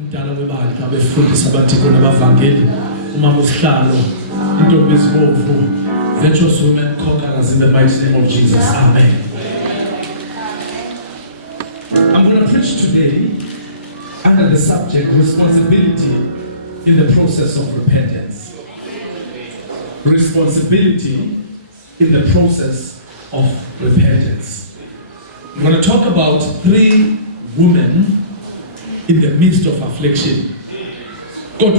umdala webandla abefundisa abathiko nabavangeli umama usihlalo intombi ezibomvu virtuous women conquerors in the mighty name of Jesus. Amen. I'm going to preach today under the subject responsibility in the process of repentance. Responsibility in the process of repentance. I'm going to talk about 3 women in the midst of affliction. It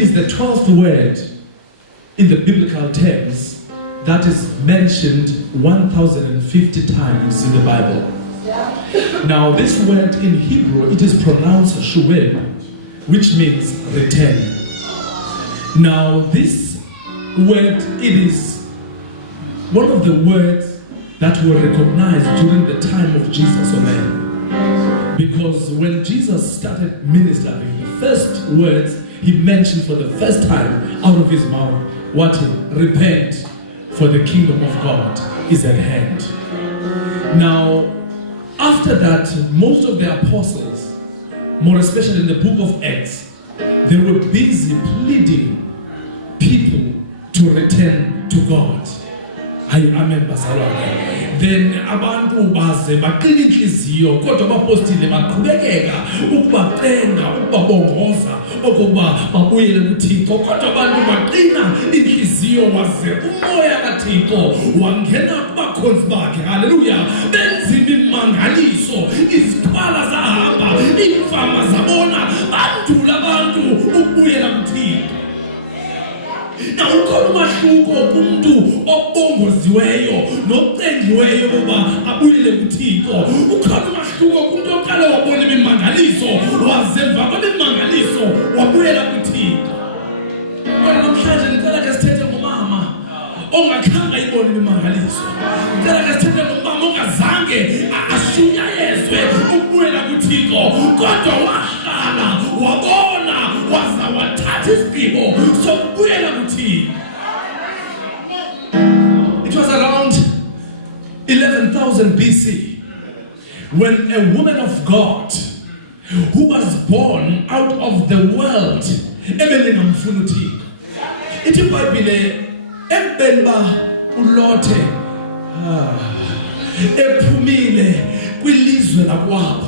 is the 12th word in the biblical terms that is mentioned 1,050 times in the Bible. Now this word in Hebrew, it is pronounced shuweb, which means return. Now this word, it is one of the words that were recognized during the time of Jesus on earth. Because when Jesus started ministering, the first words he mentioned for the first time out of his mouth, what? Repent, for the kingdom of God is at hand. Now, after that, most of the apostles, more especially in the book of Acts, they were busy pleading people to return to God. Amen. Then abantu baze baqina inhliziyo kodwa abapostile baqhubekeka ukubaphenga ukubabongoza ukuba babuyele kuThixo kodwa abantu baqina inhliziyo waze umoya kaThixo wangena kubakhonzi bakhe. Haleluya. Benza imimangaliso, izithwala zahamba, imfama zabona, bandula abantu ukubuyela kuThixo. Na ukhona umahluko kumuntu obongoziweyo nocengiweyo ukuba abuyele kuThixo. Ukhona umahluko kumuntu oqala wabona imimangaliso wazemva kwemimangaliso wabuyela kuThixo. Kodwa namhlanje ngicela ke sithethe ngomama ongakhanga ibona imimangaliso. Ngicela ke sithethe ngomama ongazange ashunyayezwe ukubuyela kuThixo kodwa wahlala wabona waza wathatha isigqibo sokubuyela kuThixo. It was around 11,000 BC when a woman of God who was born out of the world ebelingamfuna uThixo. Ithi iBhayibhile embenba uLothe ephumile kwilizwe lakwabo.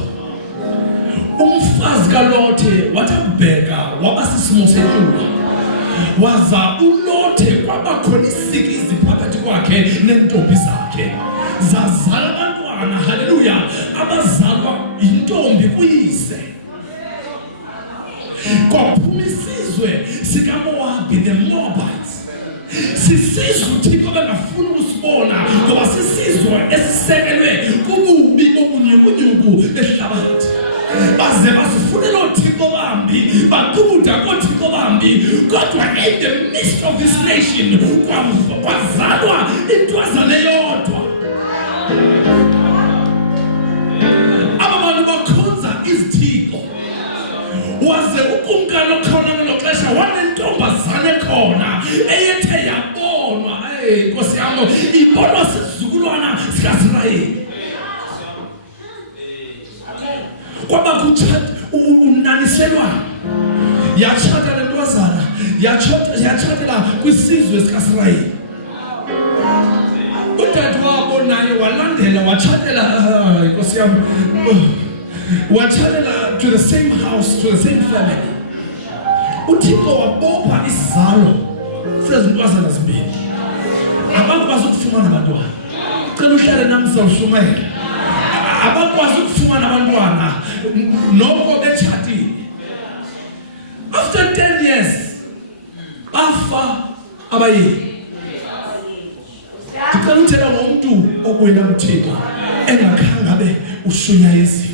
Umfazi kaLothe wathambeka waba sisimo senyuka. Waza uLothe kwaba khona isikizi phakathi kwakhe nentombi zakhe. Zazala abantwana, haleluya, abazalwa intombi kuyise. Kwaphuma isizwe sikaMowabi, the Moabites. Sisizwe uThixo bengafuna ukusibona ngoba sisizwe esisekelwe kububi bobunyukunyuku behlabathi. Baze basifunela uThixo bambi, baqubuda koThixo bambi, kodwa in the midst of this nation kwazalwa intwazana eyodwa. Abantu bakhonza izithixo. Waze ukumkani okhona ngexesha wanentombazane khona eyethe yabonwa, Nkosi yami, ibonwa sizukulwana sikaIsrayeli. Kwaba kuthatha unaniselwa yachata lentwazana yachatela kwisizwe sikaIsrayeli. Udade wabo naye walandela wachatela, Nkosi yami, wachatela to the same house, to the same family. uThixo wabopha isizalo sezintwazana zimbili. Abakwazi ukufumana abantwana. Cela uhlale nami sawushumayela. Abakwazi ukufumana abantwana noko bethatile. After 10 years bafa abayili. Ngicela uthela ngomuntu obuyela kuThixo engakhanga abe ushunyayezile.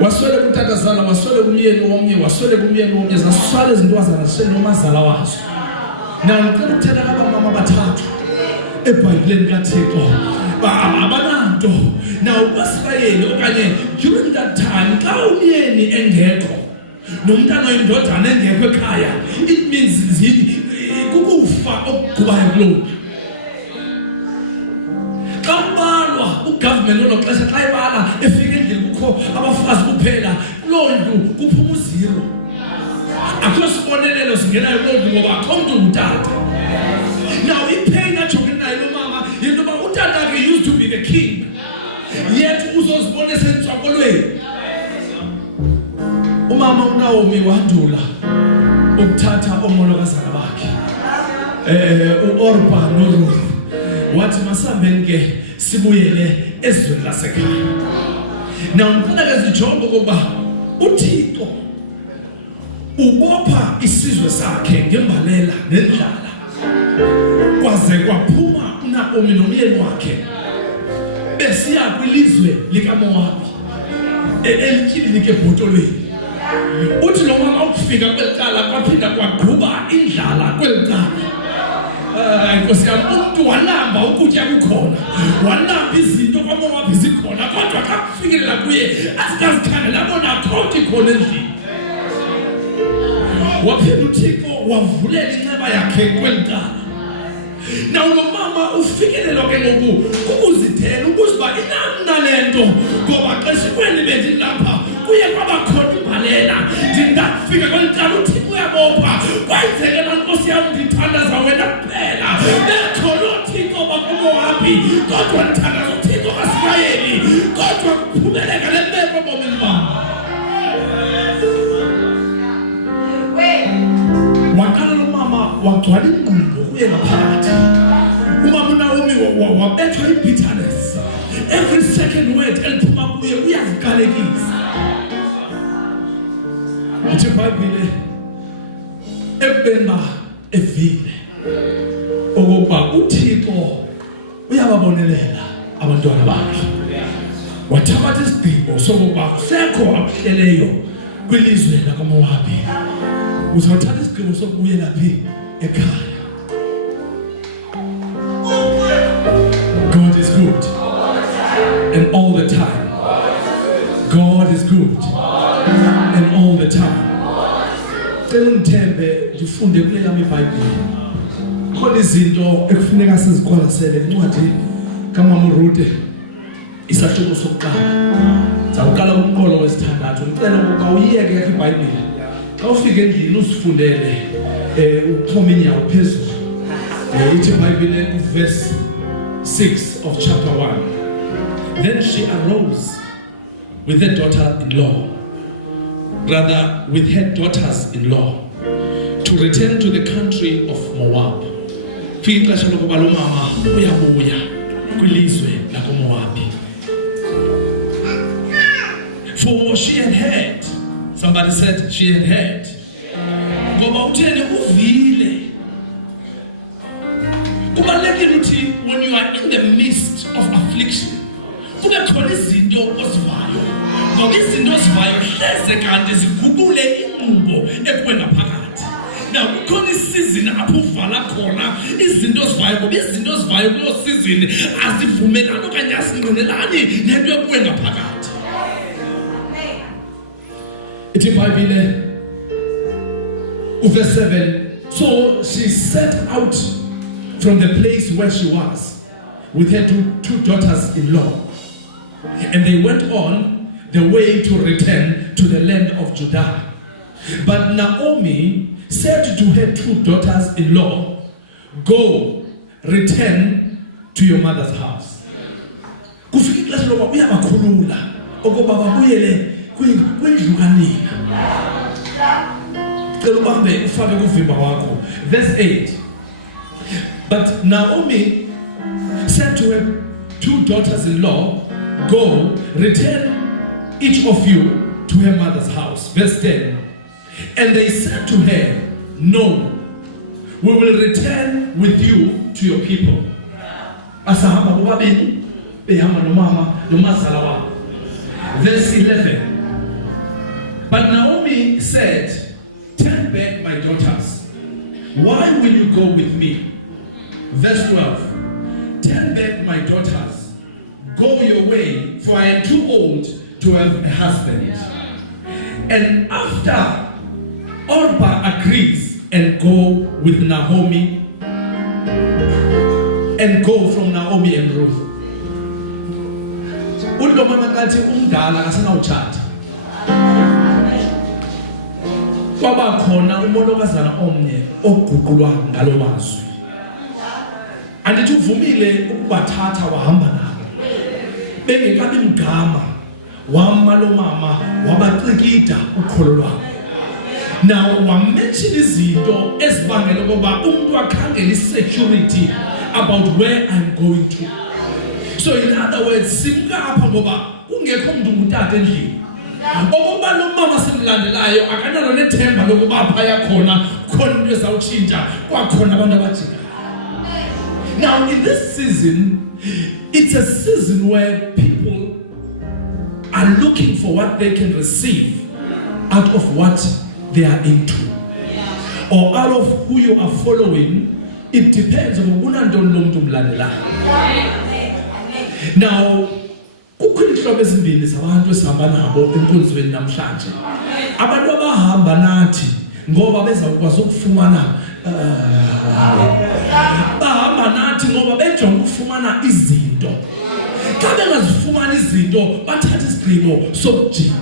Waswele kutatazana, waswele kumyeni womnye, waswele kumyeni womnye, zaswale izintwazana zisenomazala wazo. Na ngicela ukuthela abamama abathathu eBhayibhelini kaThixo abananto. Now uIsrayeli okanye during that time xa umyeni engekho nomntana oyindodana engekho ekhaya, it means kukufa okugubayo kuloo. Xa ubalwa ugovernment onoxesha xa ibala efika endlini kukho abafazi kuphela loo ndlu kuphuma uziro akho sibonelelo singenayo loo ndlu ngoba akho mntu ngutata. Now ipain ajongene nayo lo mama yinto yoba utata ke used to be the king, yet uzozibona esentswakolweni. Umama uNaomi wandula ukuthatha omolokazana bakhe uOrpa noRuth, wathi masambeni ke sibuyele ezweni lasekhaya. Now ngifuna ke sijonge ukuba uThixo ubopha isizwe sakhe ngembalela nendlala, kwaze kwaphuma uNaomi nomyeni wakhe besiya kwilizwe likaMowabi elityhilike ebhotolweni. Uthi lo mama ukufika kwelicala kwaphinda kwagquba indlala kwelicala. Nkosi yami, umuntu walamba ukutya kukhona, walamba izinto kwaMowabi zikhona, kodwa xa kufikelela kuye azikazikhangela abona akho khona endlini. Waphinda uThixo wavulela inceba yakhe kwelicala. Now lo mama ufikelela ke ngoku ukuzithela ukuziba inamnalento ngoba xa sikweni bethi lapha kuye kwaba khona imbalela. Ndingafika kwelicala uThixo uyabopha kwenzeke laa Nkosi yam ndithandaza wena kuphela. Bekhona uThixo bakuMowabi kodwa ndithandaza uThixo kaSirayeli, kodwa kuphumeleka le meko ebomini bam. Waqala lo mama wagcwala ingqondo kuye ngaphakathi. Umama uNaomi wabethwa i-bitterness. Every second word eliphuma kuye uyazikalekisa. Uthi iBhayibhile ekubeni evile okokuba uThixo uyababonelela abantwana bakhe, wathatha isigqibo sokuba kusekho akuhleleyo kwilizwe lakaMowabi, uzothatha isigqibo sokubuyela phi ekhaya. God is good and all the time. God is good and all the time. Cela ungithembe ndifunde kule yami iBhayibhile. Khona izinto ekufuneka siziqwalasele kwincwadi kaMama uRuthe isahluko sokuqala. Sawuqala umqolo wesithandathu. Ngicela ukuba uyiyeke yakhe iBhayibhile. Xa ufika endlini uzifundele uxhoma inyawo phezulu. Ithi iBhayibhile verse 6 of chapter 1. Then she arose with her daughter-in-law, rather with her daughters-in-law, to return to the country of Moab. Fika ixesha lokuba lo mama uyabuya kwilizwe lakoMowabi. For she had heard, somebody said she had heard, ngoba utheni uvile. Kubalulekile ukuthi when you are in the midst of affliction kube khona izinto ozivayo, ngoba izinto ozivayo hleze kanti zigubule inqubo ekuwena phakathi. Now kukhona isizini apho uvala khona izinto ozivayo, ngoba izinto ozivayo kuloo sizini azivumelani okanye azingqinelani nento ekuwena phakathi. Ithi iBhayibhile verse 7, so she set out from the place where she was with her two daughters-in-law, and they went on the way to return to the land of Judah. But Naomi said to her two daughters-in-law, go, return to your mother's house. Kufika ixesha lokuba uyabakhulula ukuba babuyele kwindlu kanina. Cela ubambe ufake kuvimba wakho. Verse 8. But Naomi said to her two daughters-in-law, go, return each of you to her mother's house. Verse 10. And they said to her, no, we will return with you to your people. Verse 11. But Naomi said, turn back, my daughters. Why will you go with me? Verse 12. Turn back, my daughters. Go your way, for I am too old to have a husband. And after Orpah agrees and go with Naomi, and go from Naomi and Ruth. Ulo mama kathi umdala akasenawuthatha. Kwaba khona umolokazana omnye oguqulwa ngalo mazwi. Andithi uvumile ukubathatha wahamba nabo. Bengekabi mgama wama lo mama wabacikida ukholo lwabo. Now wamention izinto ezibangela ukuba umuntu akhangele isecurity about where I'm going to. So in other words, simkapha ngoba kungekho umuntu ngutata endlini. Okuba lo mama simlandelayo akanalo nethemba lokuba phaya khona khona into ezawutshintsha kwakhona abantu abajika. Now in this season, it's a season where people are looking for what they can receive out of what they are into, or out of who you are following. It depends on unantoni lo muntu umlandelayo. Now kukhona inhlobo ezimbili zabantu esihamba nabo enkonzweni namhlanje. Abantu abahamba nathi ngoba bezawukwazi ukufumana bahamba nathi ngoba bejonga ukufumana izinto. Xa bengazifumana izinto bathatha isigqibo sokujika.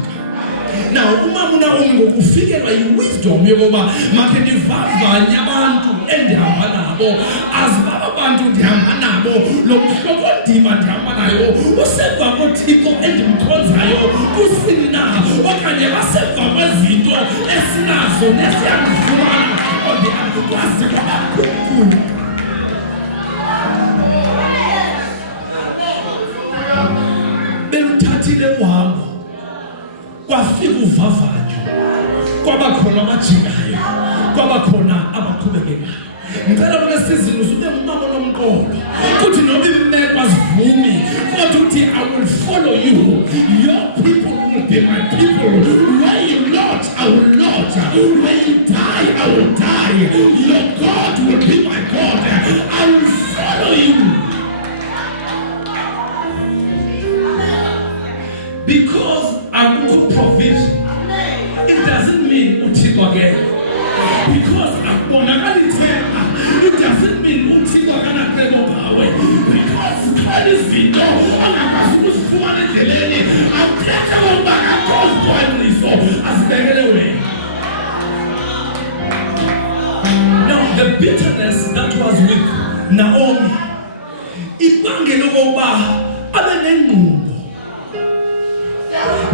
Now umamuna ngokufikelwa yiwisdom yokuba makhe ndivavanye abantu endihamba nabo, azibaba abantu ndihamba nabo, lo mhlobo ndiba ndihamba nayo usemva koThixo endimkhonzayo kusini na, okanye basemva kwezinto esinazo nesiyakufumana ondiyakwazi kwabakhulu. Beluthathile uhambo kwafika uvavanyo, kwabakhona abajikayo, kwabakhona abaqhubekekayo. Ngicela kule sizini ube ngumama nomqolo kuthi noma imeko azivumi kodwa uthi I will follow you. Your people will be my people. Where you not, I will not. Where you die, I will die. Your God will be my God. I will follow you. Because akukho provision, it doesn't mean uThixo again. Because akubonakala ithemba, it doesn't mean uThixo akanacebo ngawe. Because khona izinto angakwazi ukuzifumana endleleni, awuthetha ngoba akakho azibekele wena. Now the bitterness that was with Naomi ibangela ukuba abe nenqubo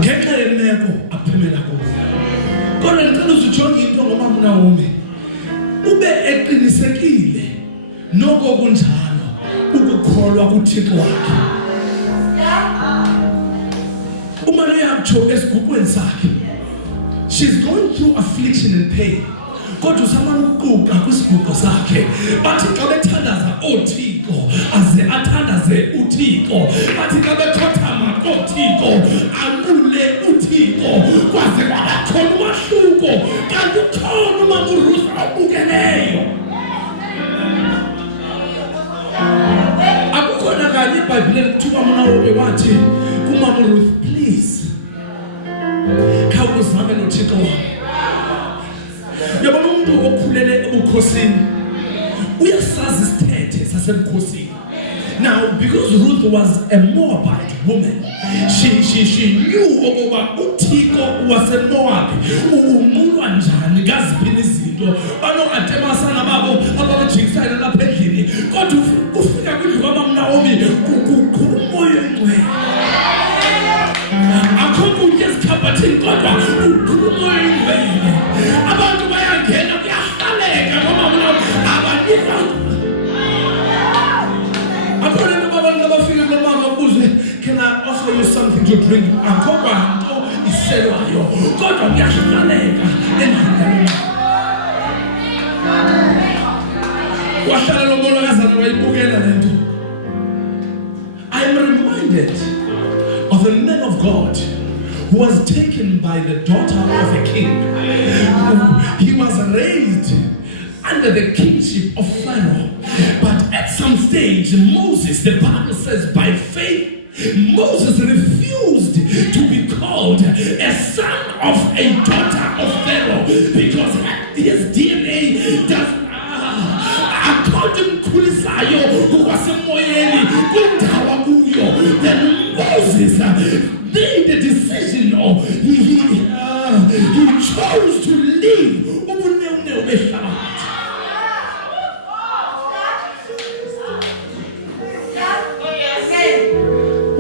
ngenxa yemeko aphumela kuyo. Kodwa ngicela uzijonge into ngomama uNaomi, ube eqinisekile noko kunjalo ukukholwa kuThixo wakhe. Uma uyatsho esiguqweni sakhe, she's going through affliction and pain. Kodwa usamana ukuquqa kwisiguqo sakhe. Bathi xa bethandaza oThixo aze athandaze uThixo. Bathi xa bethothama koThixo akule uThixo. Kwaze kwabakhona umahluko kanti ukhona umama uRuth abukeleyo. Akukhona kanye iBhayibheli kuthiwa uNaomi wathi kumama uRuth, please khawuzame noThixo wakho. Yabona umuntu okhulele ebukhosini uyasazi isithethe sasebukhosini. Now because Ruth was a Moabite woman, she knew ukuba uThixo waseMoab umulwa njani ngaziphi izinto banoatemasana babo ababejikisana lapha endlini. Kodwa ufika kwindlu kaMaMnaomi kukhuluma umoya oyingcwele. Akukho ukuthi esikhabathini kodwa ukhuluma umoya oyingcwele. Abantu bayangena kuyahaleka ngoba abanika abantu abafika kulomama ubuze, can I offer you something to drink? Akukho nto iselwayo kodwa kuyahaleka endlini. Wahlala lo molokazana wayibukela lento. I am reminded of a man of God who was taken by the daughter of a king. He was raised under the kingship of Pharaoh. But at some stage, Moses, the Bible says, by faith, Moses refused to be called a son of a daughter of Pharaoh because his DNA does according to Kulisayo, who was a Moyeni, then Moses Moses made the decision, or he chose to leave.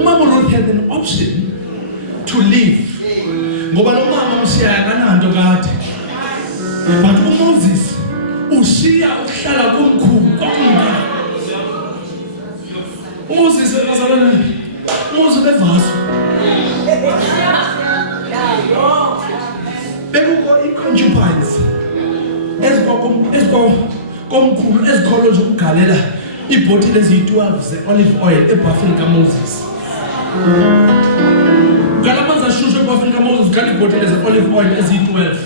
Mama Ruth had an option to leave. But Moses, ushiya ukuhlala komkhulu kwakunga. Moses bevaso. Bekuko i-concubines komkhulu ezikholo zokugalela ibhotile eziyi-12 ze-olive oil ebhafini kaMoses. Kalamanza shushu ebhafini kaMoses kanti ibhotile ze-olive oil eziyi-12.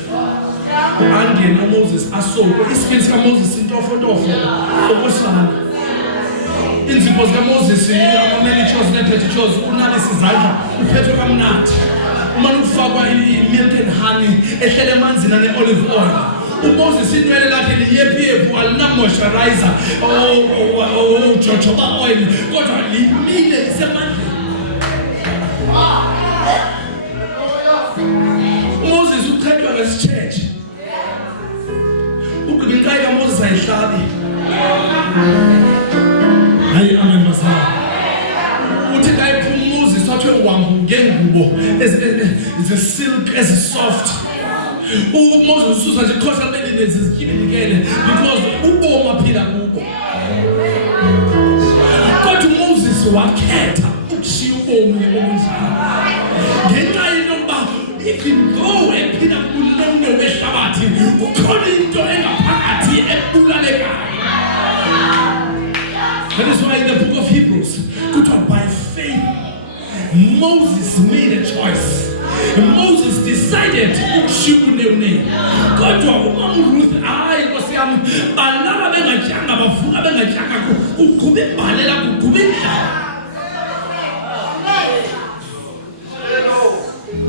Angena uMoses asoko iskills kaMoses intofo okuhlala. Inzipho zikaMoses ama-managers ne-petitors unalisa izandla uphethwe kamnandi. Uma ufakwa i-milk and honey ehlele emanzini ne-olive oil. uMoses inwele lakhe liyephevu alinamoisturizer jojoba oil kodwa limile isemandleni. uMoses uqhethwa ngesitshetshe. Ugqibinkayi kaMoses ayihlabi. Hayi amen bazalwane. Uthi kayiphuma uMoses wathwe wambu ngengubo ezi-silk ezi-soft. uMoses ususa nje khosa belini zizityibilikele because ubomi aphila kubo. Kodwa uMoses wakhetha ukushiya ubomi obunjalo. Ngenxa yokuba even though ephila kulonke wehlabathi kukhona into engaphakathi ebulalekayo. That is why in the book of Hebrews, by faith, Moses made a choice. Moses decided kodwa uMaruth hayi Nkosi yami balaba bengajanga bavuka bengajanga kuqhube imbalela kuqhube indlela.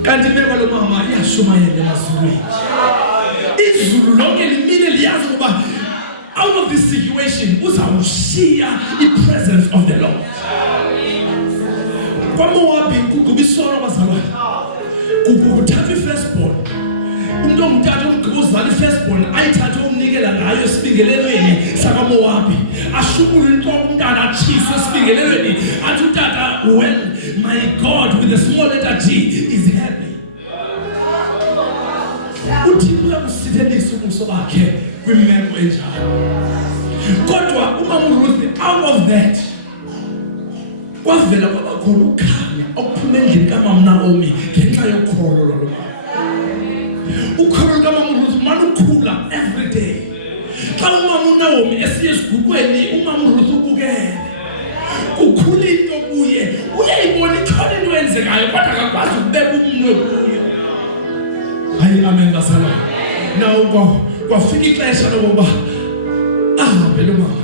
Kanti beka lo mama iyashumayela emazulwini. Izulu lonke limile liyazi ukuba out of this situation uzawushiya i-presence of the Lord. KwaMowabi kukubisola bazalwane. Kukuthatha i-firstborn. Umuntu onguthatha ukuzala i-firstborn ayithathe umnikela ngayo esibingelelweni sakaMowabi. Ashukule inhloko umntana athiswe esibingelelweni athi utata well my God with a small letter G is happy. uThixo uyakusithelisa ubuso bakhe kwimeko enjalo. Kodwa uMaruth out of that kwavela kwabakhona ukukhanya okuphuma endlini kaMama Naomi ngenxa yokholo lwalo. Ukholo kaMaruth malukhula every day. Xa uMama Naomi esiye esigubweni uMaruth ubukele. Kukhula into kuye uyayibona ikhona into enzekayo kodwa akakwazi ukubeka umnwe kuyo. Hayi amen bazalwane. Now kwafika ixesha lokuba ahambe lo mama.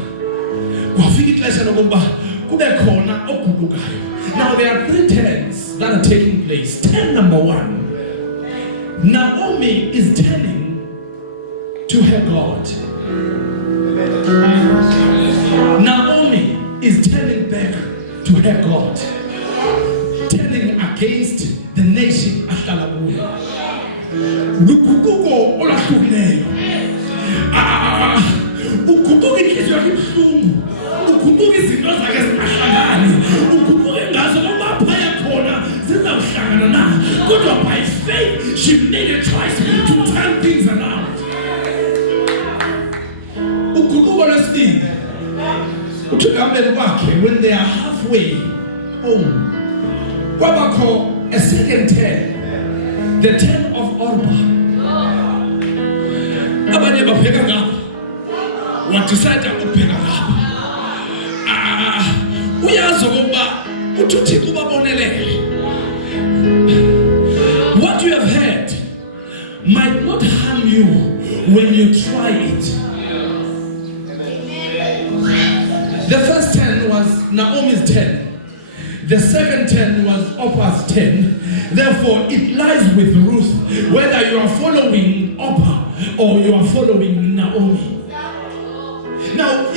Kwafika ixesha lokuba kube khona oguqukayo. Now there are 3 turns that are taking place. Turn number 1. Naomi is turning to her God. Naomi is turning back to her God. Turning against the nation ahlala kuyo. Luguquko olahlukileyo. Uguquka inhliziyo yakhe ibuhlungu. Uguquka izinto zakhe zingahlangani. Uguquka engazo noma phaya khona zizawuhlangana na. Kodwa by faith she made a choice to turn things around. Uguquko lesibili. Uthi ngambele kwakhe when they are halfway home. Kwabakho a second turn. The turn of Orpah. Abanye bafika ngapha. Wathusatha ubheka ngapha. Uyazi ukuba uThixo ubabonelele. What you have heard might not harm you when you try it. The first 10 was Naomi's 10. The second 10 was Orpah's 10. Therefore, it lies with Ruth whether you are following Orpah or you are following Naomi. Now,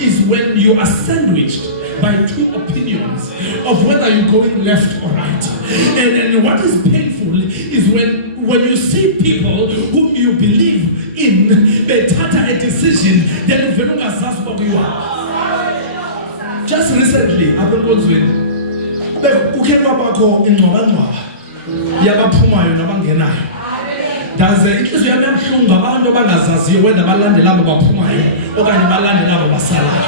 is when you are sandwiched by two opinions of whether you're going left or right. And what is painful is when you see people whom you believe in, they tatter a decision, then you are. Just recently, I've been going there's inhliziyo yami yamhlungu ngabantu abangazaziyo whether balandela abo baphumayo okanye balandela abo basalayo.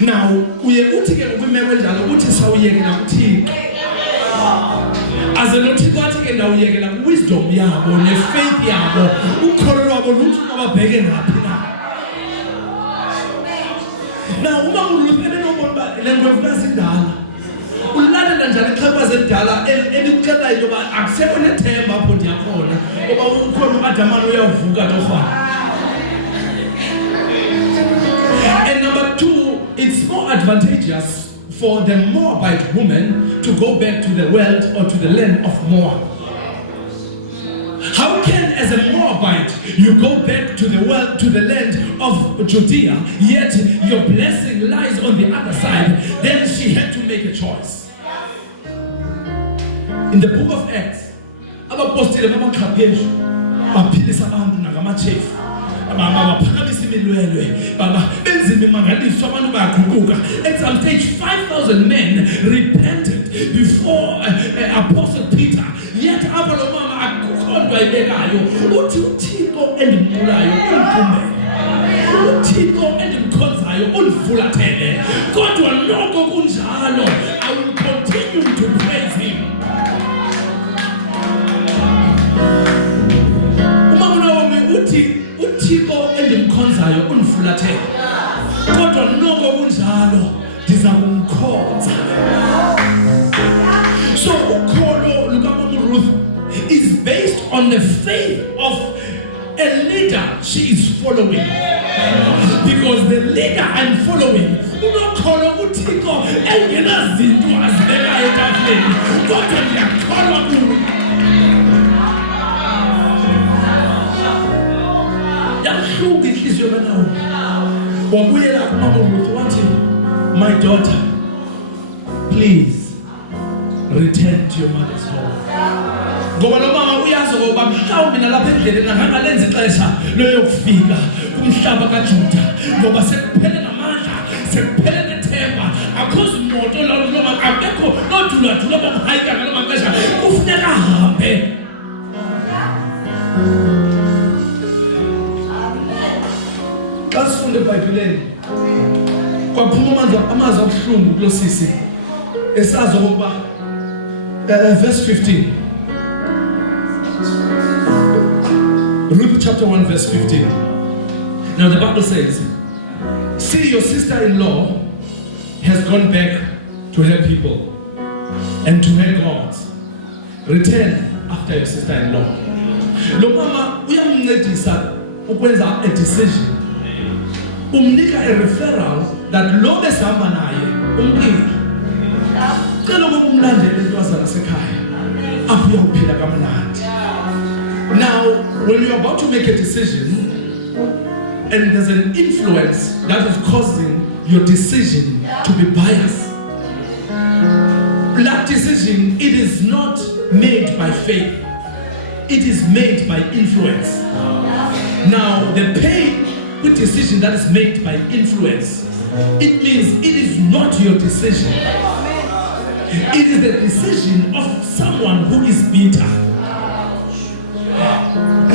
Now uye uthi ke kwimeko enjalo uthi sawuyekela uThixo aze noThixo athi ke ndawuyekela wisdom yabo nefaith yabo ukholo lwabo luthi ababheke ngaphi na. Now uma uRuth enobona le nto efasindala ulandela njalo ixhaphaza edala elikuxela into ba akusekho nethemba apho ndiyakhona ngoba ukhona uAdamana uyavuka torhwana. And number two, it's more advantageous for the Moabite woman to go back to the world or to the land of Moab. How can, as a Moabite, you go back to the world, to the land of Judea, yet your blessing lies on the other side? Then she had to make a choice. In the book of Acts, abapostile babaxhaphezu baphilisa abantu nakamachefu abaphakamisa imilwelwe benzima imangaliso abantu bayaguquka. At some stage 5,000 men repented before Apostle Peter. Yet apho lo mama akukhondwa ibekayo uthi uThixo endimulayo ungiphumbele, uThixo endimkhonzayo undivulathele. Kodwa noko kunjalo, I will continue to praise him. uThixo endimkhonzayo undivulathele, kodwa noko kunjalo ndiza kumkhonza. So ukholo lukaMama Ruth is based on the faith of a leader she is following. Because the leader I'm following unokholo uThixo engenazinto azibekayo etafuleni, kodwa ndiyakholwa kuye. Yahluka inhliziyo kaNaomi wabuyela kuMama Ruth wathi, my daughter, please return to your mother's home. Ngoba lo mama uyazi ngoba mhlawumbe nalapha endleleni angalenza ixesha loyokufika kumhlaba kaJuda, ngoba sekuphele namandla, sekuphele nethemba, akhozi imoto lo mama akekho nodula bomhayika ngalo maxesha kufuneka ahambe. Xa sifunde eBhayibhelini kwaphuma amazwi abuhlungu kulo sisi esazi ukuba verse 15, Ruth chapter 1 verse 15. Now the Bible says, see, your sister-in-law has gone back to her people and to her gods. Return after your sister-in-law. Lo mama uyamncedisa ukwenza a decision, umnika a referral that lo besihamba naye umlilo cela ukuba umlandele intwazana sekhaya apho uyophila kamnandi. Now when you're about to make a decision and there's an influence that is causing your decision to be biased, that decision, it is not made by faith, it is made by influence. Now the pain with decision that is made by influence, it means it is not your decision. It is the decision of someone who is bitter.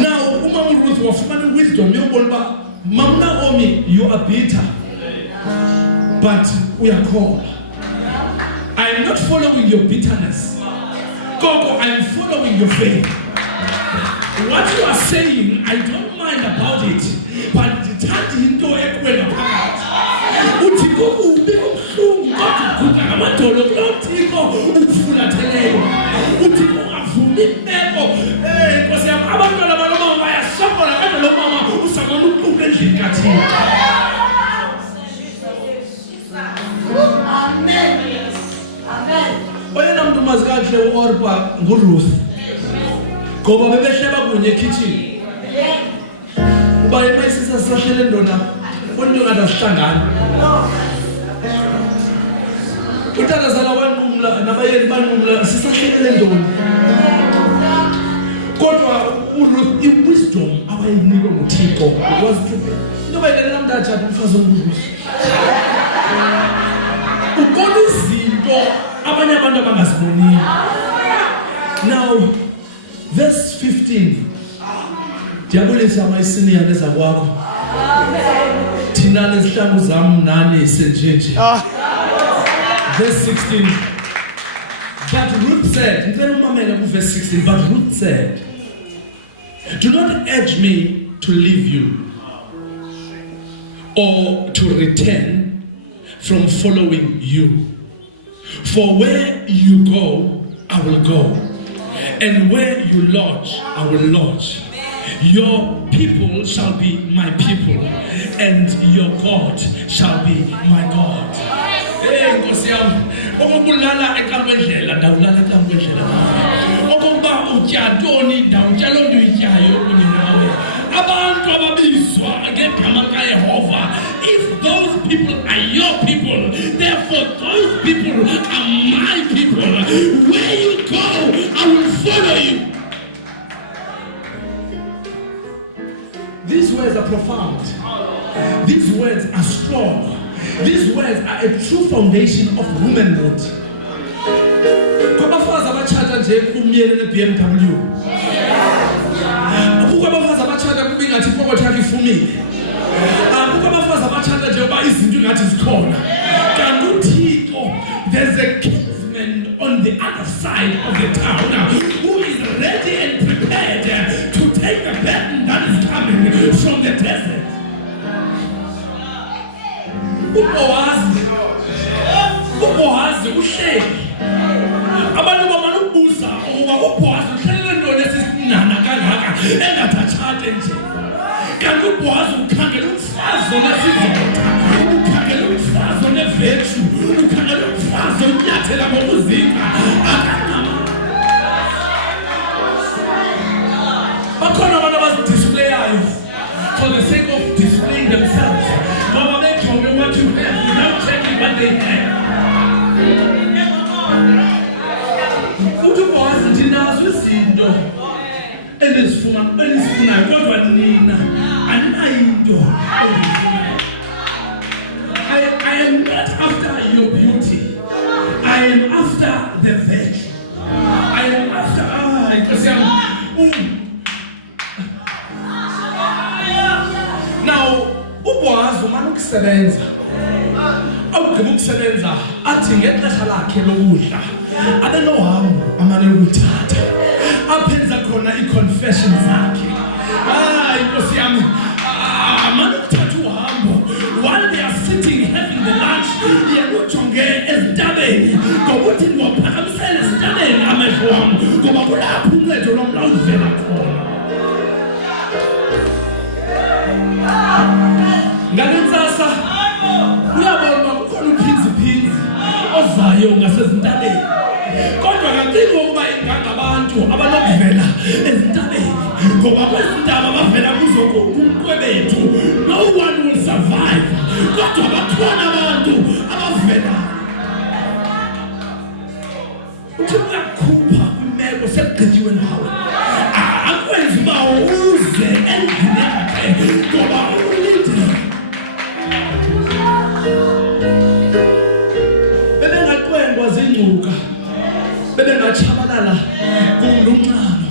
Now, uMama Ruth wafumana wisdom yobona Mama Naomi, you are bitter, but uyakholwa. I am not following your bitterness. Gogo, I am following your faith. What you are saying, I don't mind about it, but ndithanda into ekwela phakathi. uThixo ube umhlungu kodwa uguqa ngamadolo kulo Thixo ukufulatheleyo. uThixo ungavumi imeko. Nkosi yami, abantwana balomama bayasokola kodwa lo mama usabona uquka endlini kaThixo. Amen. Amen. Oyena muntu mazi kahle uOrpa nguRuth. Ngoba bebehleba kunye ekitchen. Uba emayisisa sahlele ndona, umuntu ngada sihlangana. Utadazala wanqumla nabayeni banqumla sisahlelele ndoni. Kodwa wisdom abayinikwe nguThixo was into bayilelela mntatha umfazi ongumbuzo. Ukona izinto abanye abantu abangaziboniyo. Now verse 15. Diyabulisa amayisiniya lezakwakho. Thina lezihlangu zami nani senjenje. Verse 16. But Ruth said, verse 16, but Ruth said, do not urge me to leave you or to return from following you. For where you go, I will go, and where you lodge, I will lodge. Your people shall be my people, and your God shall be my God. Nkosi yami, okubulala ekamendlela ndawulala ekamendlela. Okuba utyatoni ndawutyalo nduyityayo kunye nawe. Abantu ababizwa ngegama kaYehova, if those people are your people, therefore those people are my people. Where you go, I will follow you. These words are profound. These words are strong. These words are a true foundation of womanhood. Kwabafazi abachata nje kumyele neBMW. Kwabafazi abachata kube ngathi pokotho yakhe ifumile. Kwabafazi abachata nje uba izinto ngathi zikhona. Kanti uThixo, there's a kinsman on the other side of the town who is ready and prepared to take the burden that is coming from the desert. Ubohazi uhleki. Abantu bamanubuza ukuba ubohazi uhlelele ndoni esisinana kangaka engathathathe nje. Kanti ubohazi ukhangela umfazi onesizotha, ukhangela umfazi onevethu, ukhangela umfazi onyathela ngokuzika akangama. Bakhona abantu abazidisplayayo for the sake of displaying themselves. What you have without checking what they have. Uthi ndinazo izinto endizifuna kodwa nina anayinto. I am not after your beauty. I am after the virtue. I am after Now uBoaz umane ukusebenza. Awugqiba ukusebenza athi ngexesha lakhe lokudla abe nohambo amane ukuthatha aphenza khona iconfession zakhe. Inkosi yami amane ukuthatha uhambo while they are sitting having the lunch yakujonge ezintabeni ngokuthi ngophakamisele ezintabeni amehlo wami ngoba kulapho uncedo lomla uvela khona. Ngalensasa uyabona kukhona uphinzi ozayo ngasezintabeni. Kodwa kacingo ukuba ingangabantu abanokuvela ezintabeni ngoba kwezintaba bavela kuzo kumqwebethu. No one will survive. Kodwa bakhona abantu abavela. Uthi uyakhupha kwimeko sekugqityiwe nawe. Akwenzi uba uze endlini yakhe ngoba zingcuka bebengatshabalala kulunxano.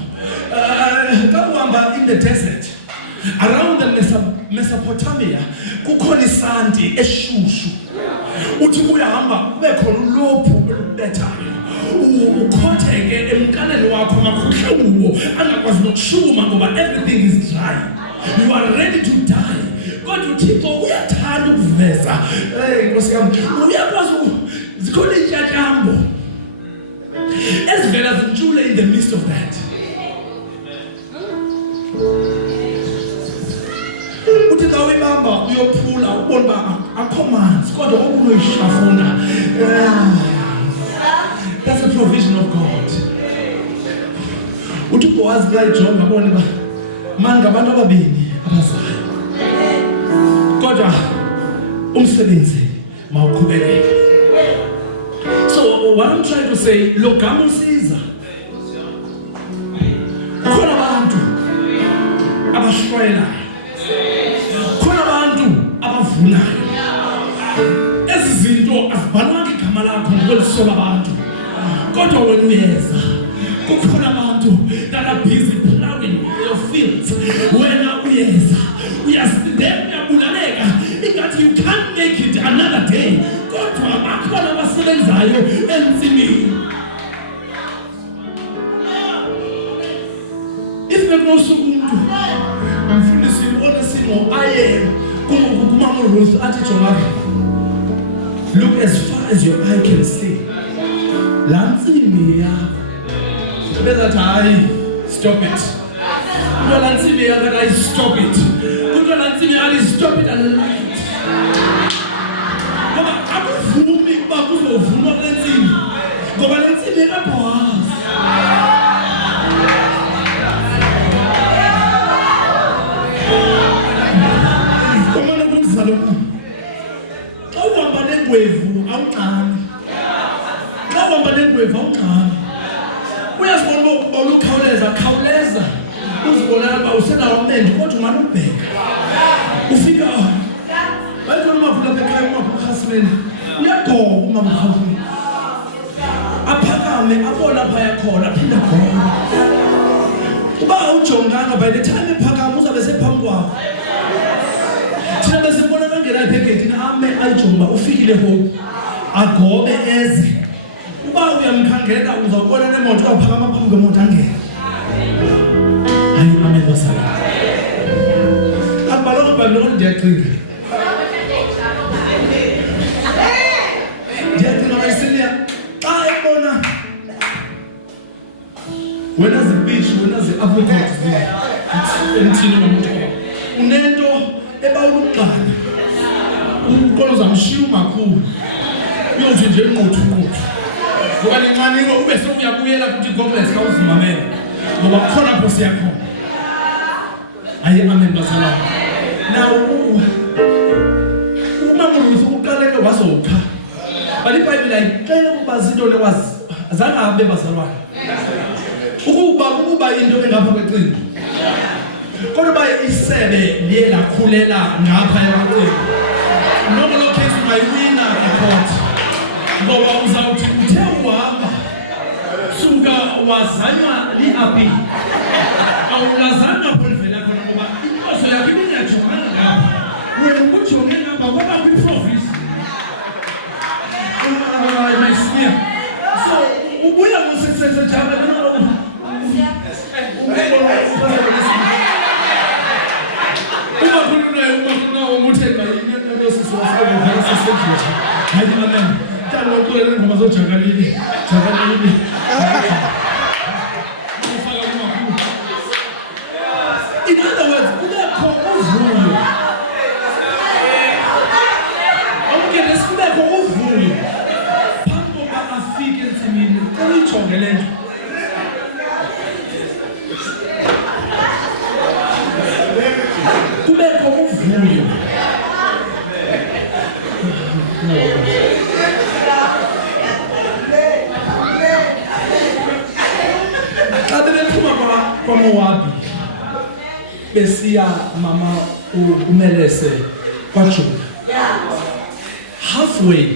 Kakuhamba in the desert around the Mesopotamia kukhona isanti eshushu. Uthi uyahamba kube khona ulophu olubethayo ukhotheke emkaneni wakho makhuhluwo angakwazi nokushuma ngoba everything is dry. You are ready to die. Kodwa uThixo uyathanda ukuveza. Nkosi yami uyakwazi zikhona intshatshambo ezivela zintshule in the midst of that. Uthi xa uyibamba uyophula ubona uba akho manzi kodwa okunoyishafuna. That's a provision of God. Uthi uBoaz xa ijonga abone uba mani ngabantu ababini abazayo kodwa umsebenzi mawuqhubekeke. what I'm trying to say, lo gama usiza. Khona abantu abashwayelayo. Khona abantu abavunayo. Ezi zinto azibhalwanga igama lakho ngokwesola abantu. Kodwa wena uyeza. Kukhona abantu that are busy plowing your fields. Wena uyeza. Uyabulaleka. Ingathi you can't make it another day. Kodwa bakhona abasebenzayo ensimini. If bekunosuku umuntu umfundisi onesimo aye kumama Ruth athi Jonga, look as far as your eye can see. La nsimi yakho bezathi hayi stop it. La nsimi yakho hayi stop it. Kodwa la nsimi yakho stop it and like it. Ngoba akuvumi kuba kuzovuma kule nsimi. Ngoba le nsimi ekabhwazi. Xa uhamba nengwevu awuqani. Xa uhamba nengwevu awuqani. Uyazibona uba khawuleza. Uzibona uba usenawo amende kodwa ungani ubheka. Ufika bayithola umavula apha ekhaya umavula ukhasimeni. Uyagoba umama ukhasimeni. Aphakame abona apha yakhona aphinda khona. Uba awujonganga by the time ephakama uzabe sephambi kwakho. Thina besibona kangena ebhegethini ame ayijonga ufikile hope agobe eze uba uyamkhangela uzawubona nemoto aphakama phambi kwemoto angena hayi amen basala abhalwa ngibhalwa ndiyacinga mayisinia xa ebona wena zibishi wena zi-advocates emthini nomuntu unento ebawuluqala umqolo zamshiya umakhulu uyothi nje nquthu ngoba lenxaniko ube sokuyabuyela futhi complex ka uzimamela ngoba kukhona apho siyakhona hayi amen basala now umama Ruth uqaleke wazokha bali iBhayibheli ayixela ukuba izinto lekwazi azange abe bazalwane ukuba into engapha kwecingo kodwa baye isebe liye lakhulela ngapha eqini noma lo case ungayiwina icourt ngoba uzawuthi uthe uhamba suka wazanywa lihappy awulazana polvela khona ngoba inkosi yakhe inyajongana ngapha wena ukujonge ngapha ngoba uyiprovince mayisiya so ubuya kusese jaba in other words, Moabi besiya mama umelese kwaJuda halfway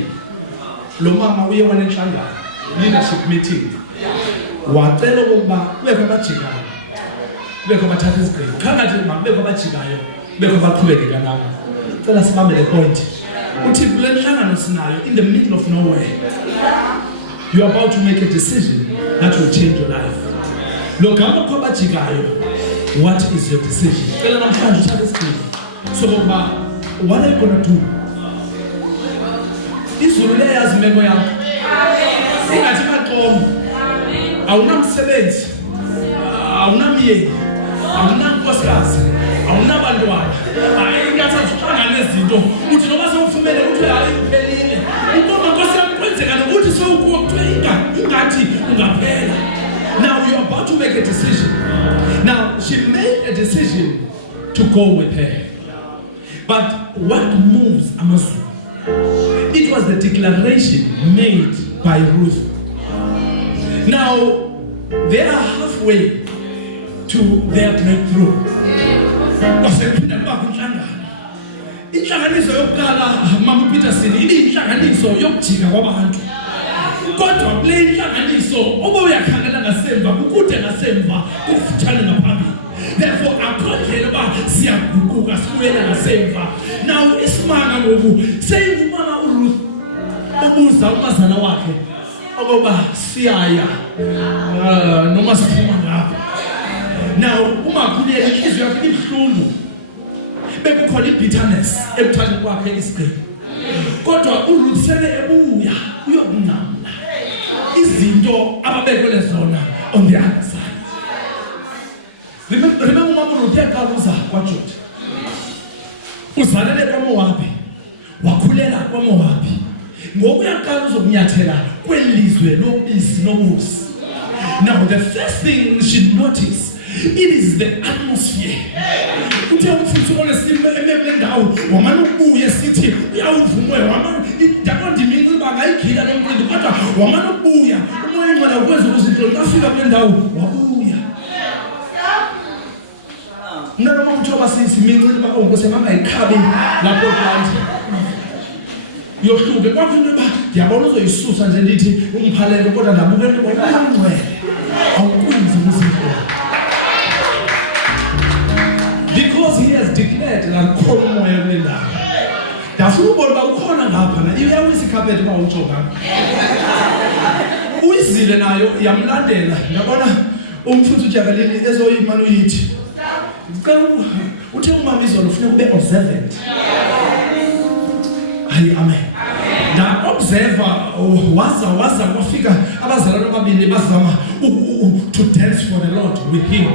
lo mama uye wanenhlangano leadership meeting wacela ukuba kubekho abajikayo kubekho abathatha isigqibo phakathi makubekho abajikayo kubekho abaqhubekela nawo cela sibambe le point uthi kule nhlangano sinayo in the middle of nowhere you are about to make a decision that will change your life. Look, I'm not what is your decision? So, what are you going to do? This will lay us member. I will not select. I will not be. I will not discuss. I will not bandwagon. I ain't got such fun unless you don't. Which no one so familiar with you. You don't go somewhere and what is so good to now you're about to make a decision. Now she made a decision to go with her. But what moves Amazon? It was the declaration made by Ruth. Now, they are halfway to their breakthrough. Inhlanganiso yokuqala Mama Peterson inhlanganiso yokujika kwabantu. Kodwa kule inhlanganiso uma uyakhangela ngasemva kukude ngasemva kufutshane ngaphambili. Therefore akhokhele ba siyaguquka sibuyela ngasemva. Now isimanga ngoku seyingumama uRuth ubuza umazana wakhe okoba siyaya noma siphuma ngapha. Now uma khulele inhliziyo yakhe ibhlungu bekukhona ibitterness ekuthanda kwakhe isigqi. Kodwa uRuth sele ebuya uyokunqamla izinto ababekwele zona on the other side. Remember Mama Ruth yaqaluza kwaJuda. Uzalele kwaMowabi, wakhulela kwaMowabi. Ngokuyaqala uzokunyathela kwelizwe lobisi nobusi. Now the first thing she noticed, it is the atmosphere. Uthe umfuthu onesimbe emebendawo wamana ubuye sithi uyawuvuma wamana indaba ndiminqi bangayigila lomqindi kodwa wamana ubuya umoya engcwele ukwenza ukuzinto nafika kwendawo wabuya. Noma umthoba siminqi baongose mama ikhabe lapho phansi. Yohluke kwaphinde ba ngiyabona uzoyisusa nje ndithi ungiphalele kodwa ndabukela ngokungcwele. Awukwenzi izinto. Because he has declared that khona umoya kulendawo. Dafuna ubona ukhona ngapha na iyawisa ikhaphethi ba utshoka. Uyizile nayo yamlandela. Ngabona umfuthu Jakalini ezoyimana uyithi. Ngicela uthe umama izolo ufuna ube observant. Hayi amen. Na observer waza kwafika abazalwane ababili bazama to dance for the Lord with him.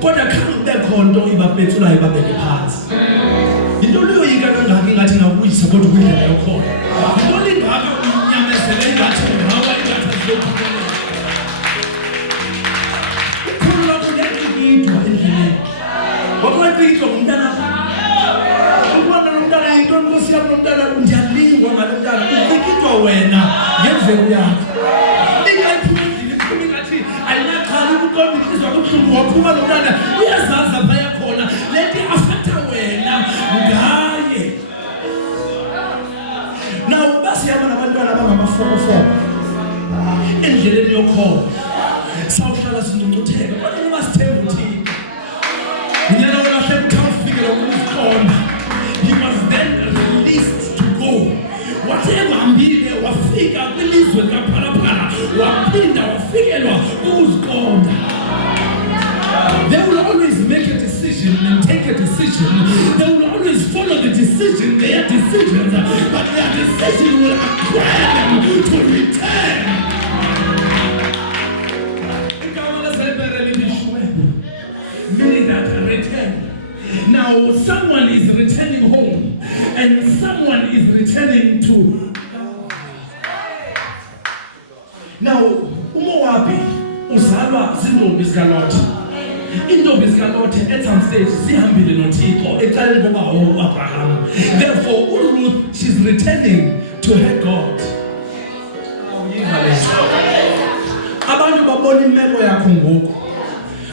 Kodwa khange bekhonto ibapethula ibabeke phansi. Into leyo yika kangaka ngathi ngakuyisa kodwa kwindlela yokhona. Into lingaka unyamezele ngathi ngawa ingathi lokuphumelela. Ukhona lokho yakuyidwa endleleni. Wakwaqitwa umntana. Ukubona nomntana into Nkosi yami nomntana ndiyalingwa ngalo mntana. Ukukitwa wena ngemvelo yakho. Ingayiphumile iphumi ngathi ayinaqhala ukuqonda inhliziyo yokuhlungu waphuma lo mntana uyazaza phaya khona leti affecta wena ngaye. Now basi yaba nabantwana abangamafokofoka endleleni yokhona sawuhlala sincutheka kodwa uma sithemba uthini unyana wena hlekuthafikela ukuziqonda. He was then released to go. Whatever ambile wafika kwilizwe kaphalaphala waphinda wafikelwa ukuziqonda. They will always make a decision and take a decision. They will always follow the decision, their decisions, but their decision will acquire them to return. Meaning that return. Now someone is returning home and someone is returning to. Now uMowabi uzalwa zintombi zikaLothi. Intombi zikaLothi at some stage zihambile noThixo eqaleni koba uAbraham. Therefore uRuth, she's returning to her God. Abantu babona imeko yakho ngoku.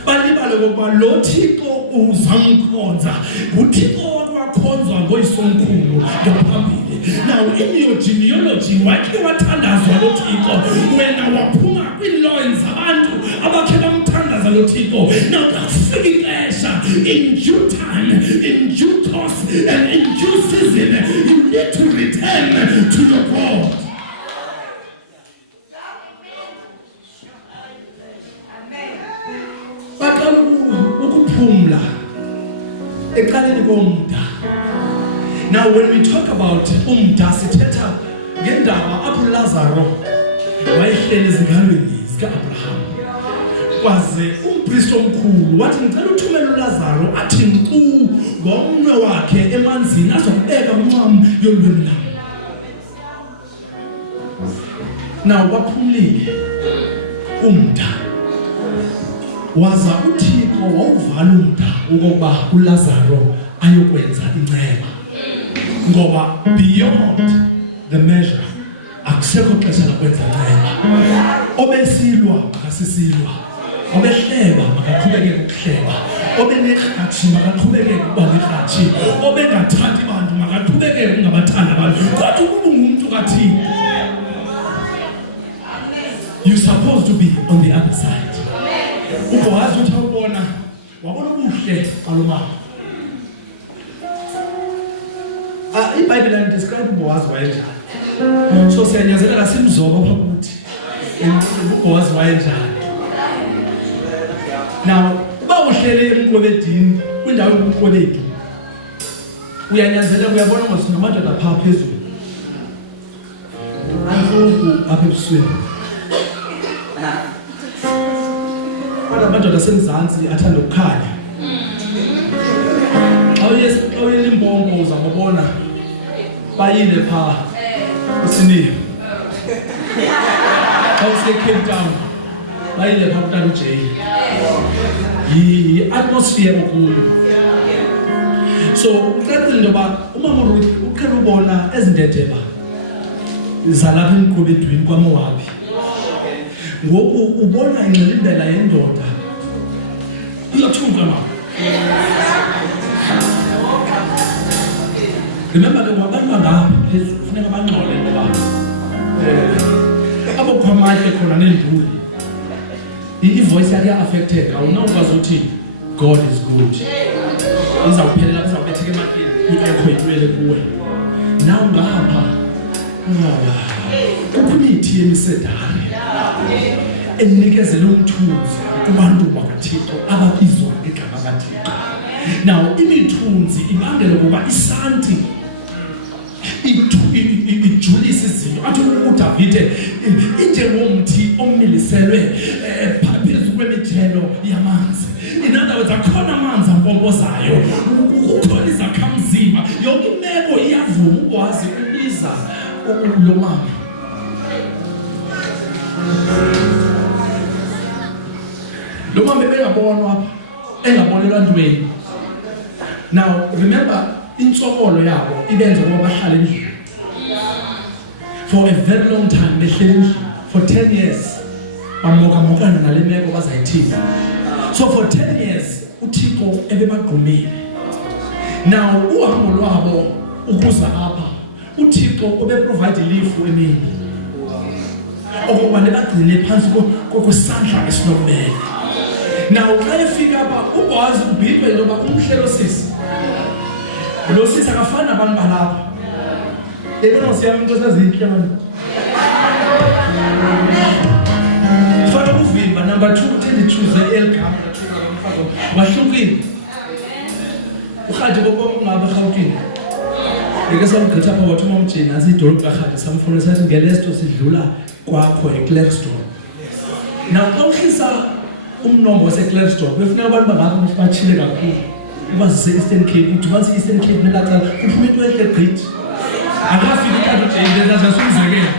Balibale ngoba lo Thixo uzamkhonza. uThixo wakwakhonzwa ngoyisomkhulu ngaphambili. Now in your genealogy wakhe wathandazwa lo Thixo wena waphuma kwiloins abantu abakhe bamthandaza lo Thixo. Now kufika ixesha in due time, in due course and in due season you need to return to your God. Now when we talk about sithetha ngendaba apho Lazaro wayehleli ezingalweni zikaAbraham. Kwaze umpristi omkhulu wathi ngicela uthumele uLazaro athi nkqu ngomnwe wakhe emanzini azokubeka umncamo yolwimi lami. Now baphumlile waza uThixo wawuvala umda ukuba uLazaro ayokwenza inceba. Ngoba beyond the measure akusekho xesha lokwenza inceba. obesilwa akasisilwa, obehleba makaqhubeke ukuhleba, obenekhathi makaqhubeke ukuba nekhathi, obengathandi abantu makaqhubeke ungabathanda abantu. Kodwa umuntu kaThixo, you supposed to be on the other side. Uboaz uthi awubona, wabona ubuhle balomama. iBhayibheli describe uBoaz wayenjani. So siyanyazelela simzoba ukuthi uBoaz wayenjani. Now uba uhlele emqwebedini kwindawo yobuqwebedu, uyanyazelela uyabona ukuthi namadoda apha phezulu anhloko apha ebusweni. Amadoda asemzansi athanda ukukhanya. Xa uyelimpompo uzabona bayile pha uSiniya. Xa use Cape Town bayile pha kuTata uJay. Yi-atmosphere okuyo. So uqaqile into yoba umama uRuth uqhela ubona ezindedeba zalapha emqwebedwini kwaMowabi. Ngoku ubona ingxilimbela yendoda iyathuka mama. Remember ke abantu bangapha phezulu kufuneka bangcole ngoba abokhwamahle khona nenduli. I-voice yakhe affected awunokwazi ukuthi God is good. Izawuphelela izawubetheka emakini i-echo iwele kuwe. Naw ngapha kukhunithi yemisedane enikezela umthunzi kubantu bakaThixo ababizwa ngegama kaThixo. Now imithunzi ibangela ukuba isanti ijulisa izinto. Athi uDavide injengomthi omiliselwe phezu kwemijelo yamanzi. In other words, akhona amanzi ampompozayo, kukhona izakhamzimba, yonke imeko iyavuma ukwazi ukubiza lo mama. Lo mama ebengabonwa engabonelwa ntweni. Now remember intsokolo yabo ibenza ukuba bahlale endlini. For a very long time behleli endlini. For 10 years bamokana nale meko bazayithini. So for 10 years uThixo ebebagqumile. Now uhambo lwabo ukuza apha uThixo ubeprovide leave emini. Okuba nebagcine phansi kwesandla esinomele. Now xa efika apha uBoaz ubhidwe loba umhlelo sisi. Lo sisi akafana nabantu balapha. Yena siyami into sazinhle manje. Fana uvimba number 2 uthende choose eligama lathula wahlukile. Ukhadi bobo ngabe eGauteng. Ngeke samgqitha apha wathi umamjini asi idolobha kaHadi samfuna sathi ngelesto sidlula kwakho eClarkston. Now xa uhlisa umnombo waseClarkston befuna abantu bangapha bachile kakhulu. Ubazise Eastern Cape uthi basi Eastern Cape nelaqala kuphuma into enhle gqithi. Akafika uTata uJay leza sumzekela.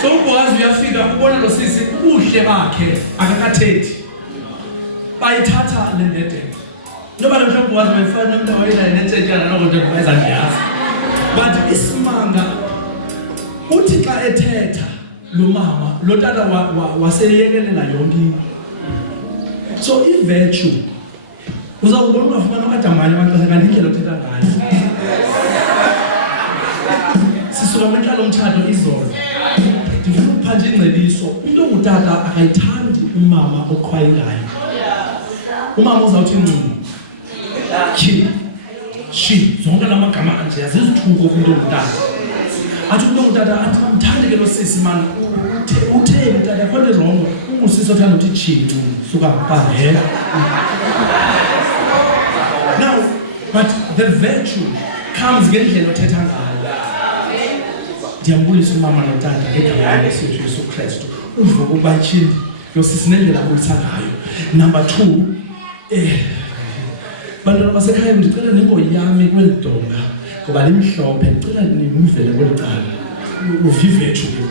So uBoaz uyafika ubona lo sisi ubuhle bakhe akakathethi. Bayithatha le ndedede. Noba mhlawumbe uBoaz wayefana nomuntu wayela netshejana nokonje kubayeza ngiyazi. But isimanga uthi xa ethetha lo mama lo tata waseyekelela yonke into. So i-virtue uzawubona ungafumana amadamane abantu kanti indlela othetha ngayo. Sisuka kwenhlalo umthatho izolo. Ndifuna ukupha nje ingcebiso. Umuntu ongutata akayithandi umama oqhwayilayo. Umama uzawuthi nci. Shi zonke lamagama anje yazizithuko kumuntu ongutata. Athi umuntu ongutata athi mthande ke lo sisi man. Utheni tata khona wrong. Usisi othanda uthi chi suka pha. Now, but the virtue comes ngendlela othetha ngayo. Ndiyambulisa umama notata ngegama leSithu Yesu Kristu. Uvuka ubachindi lo sisi nendlela abulisa ngayo. Number 2, bantwana basekhaya ndicela nengoyami kwelidonga ngoba limhlophe ndicela nimuvele kwelicala. Uvivethu ke.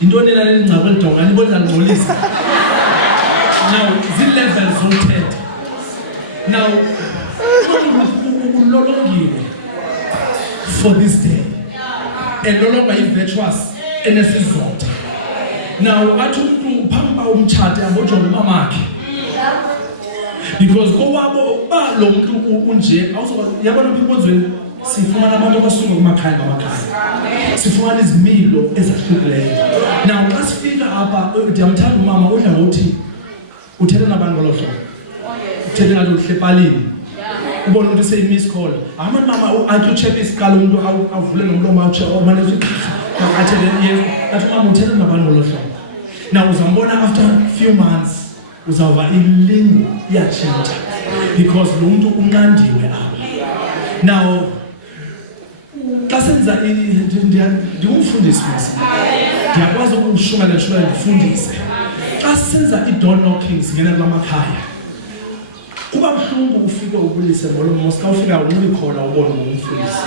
Into nina lengca kwelidonga nibona ngcolisa. Now, zii-levels zothetha. Now, ulolongile for this day. Elolonga i-virtuous enesizotha. Now athi umuntu phamba umtshate abojonga umamakhe. Because kowabo ba lo muntu unje awuzoba yabona phezweni sifumana abantu abasuka kumakhaya ngamakhaya. Sifumana izimilo ezahlukileyo. Now xa sifika apha ndiyamthanda umama udla ngokuthi uthetha nabantu ngolohlobo. Uthetha ngathi uhlepalini. Ubona ukuthi say miss call. Ama mama athi ucheck isikalo umuntu avule nomlomo awuche omane uthi athi yes athi mama uthetha nabantu ngolohlobo. Now uzambona after few months uzawuva ilingo iyachinja because lo muntu unqandiwe apha. Now xa senza ndiyumfundisi mase ndiyakwazi ukushukela ndifundise. Xa senza i-door knocking singena kulamakhaya kuba buhlungu ufike ubulise ngolo ska ufika unguli khona ubone umfundisi.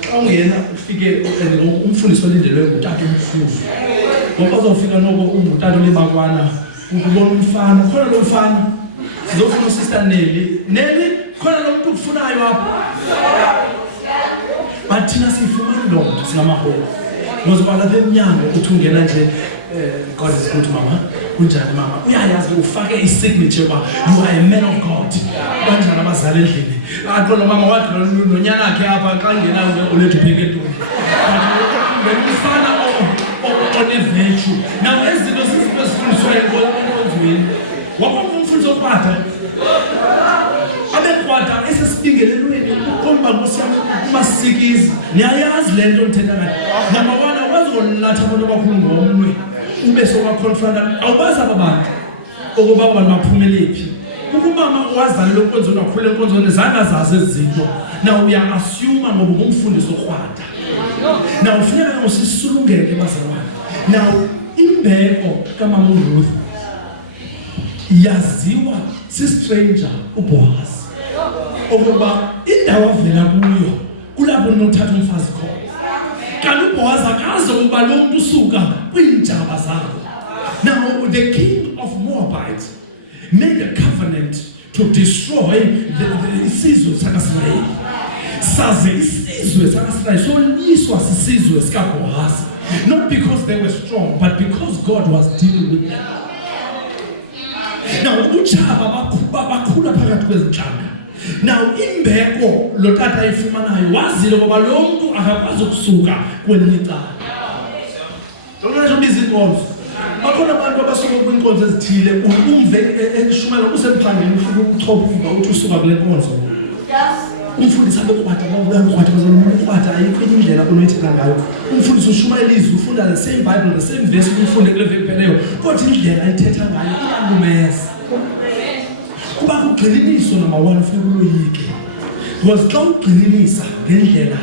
Xa ungena ufike umfundisi olindelwe ngutata omkhulu ngoba uzofika noko ungutata olibakwana ukubona umfana khona lo mfana sizofuna usister Nelly khona lo muntu kufunayo apha. Bathina sifumana lo muntu singamaholo ngoba lapha eminyango uthi ungena nje God is good mama kunjani mama uyayazi ufake i-signature ba you are a man of God kanjani abazali endlini aqolo mama wathi nonyana yakhe apha xa ngena ulethe pheke ntombi ngumfana onevirtue. Now ezinto sizifundiswa enkonzweni wakho umfundisi okwada abekwada esesibingelelweni ukhomba kusiyamasikizi niyayazi lento ngithetha ngayo. Number 1 akwazi ukulatha abantu abakhulu ngomnwe ube sobaconfronta awubazi abantu ukuba abantu baphumelephi. Ukubama wazali lokwenza unakhule enkonzweni zangazazi izinto. Now uya assume ngoba umfundisi okwada. Now ufuneka ngosisulungeke bazalwane. Now imbeko kaMama Ruth yaziwa si-stranger uBoaz ukuba indawo avela kuyo kulapho nothatha umfazi khona. Kanti uBoaz akazi ukuba lo muntu usuka kwiintshaba zakhe. Now the king of Moabite made a covenant to destroy isizwe sakaSirayeli. Saze isizwe sakaSirayeli soliswa sisizwe sikaBoaz. Not because they were strong, but because God was dealing with them. Now, uchaba bakhula phakathi kwezinhlanga. Now, imbeko lo tata ayifumanayo wazile ngoba lo muntu akakwazi ukusuka kwelinye icala. Njengoba ubiza inkonzo. Bakhona abantu abasuka kwinkonzo ezithile umve eshumela usemphangeni ufike ukuchopha uthi usuka kule nkonzo. Umfundisi abekwada babuyakwada bazalokwada ayikho indlela onoyithela ngayo. Umfundisi ushumayela izwi ufunda the same Bible the same verse ufunde kule vepeleyo kodwa indlela ayithetha ngayo iyalumeza. Kuba kugxininiso number 1 ufike uloyike. Because xa ugxininisa ngendlela